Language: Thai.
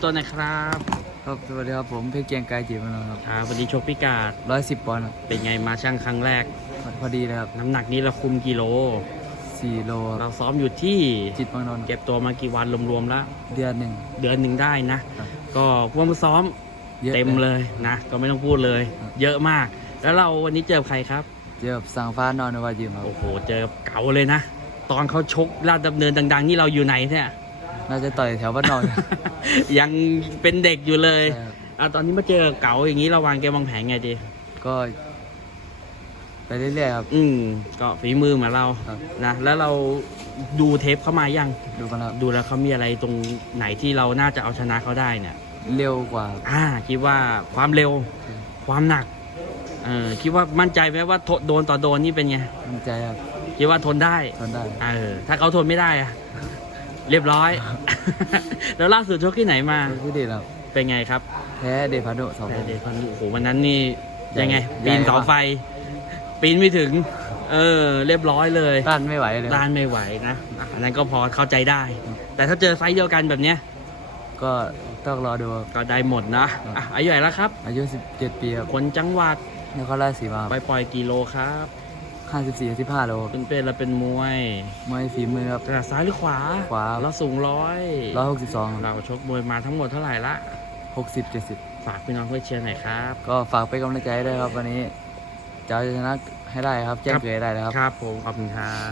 ตัวไหนครับครับสวัสดีครับผมเพชรเกรียงไกรจีบมันครับครับวันนี้ชกพิกาดร้อยสิบปอนด์ครับเป็นไงมาช่างครั้งแรก พอดีเลยครับ น้ำหนักนี้เราคุมกิโลสี่โลคเรารับซ้อมอยู่ที่จิตบางนนท์เก็บตัวมากี่วันรวมๆแล้วเดือนหนึ่ง เดือนหนึ่งได้นะ ครับ ก็พวกมาซ้อมยอะเต็มเลยนะ ก็ไม่ต้องพูดเลยครับเยอะมาก แล้วเราวันนี้เจอใครครับเจอกับสังฟ้านอนในวายิมครับโอ้โห เจอเก่าเลยนะ ตอนเขาชกลาดดำเนินดัง ๆ นี่เราอยู่ไหนเนี่ย น่าจะต่อยแถวบ้านนอนยังเป็นเด็กอยู่เลยใช่ครับอะตอนนี้มาเจอเก่าอย่างนี้เราวางเกมวางแผนไงดีก็ ไปเรื่อยๆครับ อืมก็ฝีมือเหมือนเราครับ นะแล้วเราดูเทปเขามายัง ดูกันครับดูแล้วเขามีอะไรตรงไหนที่เราน่าจะเอาชนะเขาได้เนี่ย เร็วกว่า อ่าคิดว่าความเร็วความหนักเออคิดว่ามั่นใจไหมว่าทนโดนต่อโดนนี่เป็นไง มั่นใจครับคิดว่าทนได้ทนได้ เออถ้าเขาทนไม่ได้อะ เรียบร้อย แล้วล่าสุดชกที่ไหนมา พี่เดชครับเป็นไงครับแพ้เดชพานุสองแต่คนเด็กคนนี้โอ้โหวันนั้นนี่ยังไง ใหญ่ปีนเสาไฟ ปีนไม่ถึง เออ เรียบร้อยเลยต้านไม่ไหวเลยต้านไม่ไหวนะอะอันนั้นก็พอเข้าใจได้ แต่ถ้าเจอไซส์เดียวกันแบบเนี้ยก็ต้องรอดูครับก็ได้หมดนะอะอายุใหญ่แล้วครับ อายุสิบเจ็ดปีครับคนจังหวัดนครราชสีมาไปปล่อยกิโลครับ ห้าสิบสี่สิบห้าโลครับเป็นเป็นเราเป็นมวยมวยฝีมือครับถนัดซ้ายหรือขวาขวา เราสูงร้อยร้อยหกสิบสองเราชกมวยมาทั้งหมดเท่าไหร่ละหกสิบเจ็ดสิบฝากพี่น้องเพื่อนเชียร์หน่อยครับ ก็ฝากไปนกำลังใจด้วยครับวันนี้จะเอาชนะให้ได้ครับแจ้งเกิดให้ได้เลยครับ ครับผมขอบคุณครับ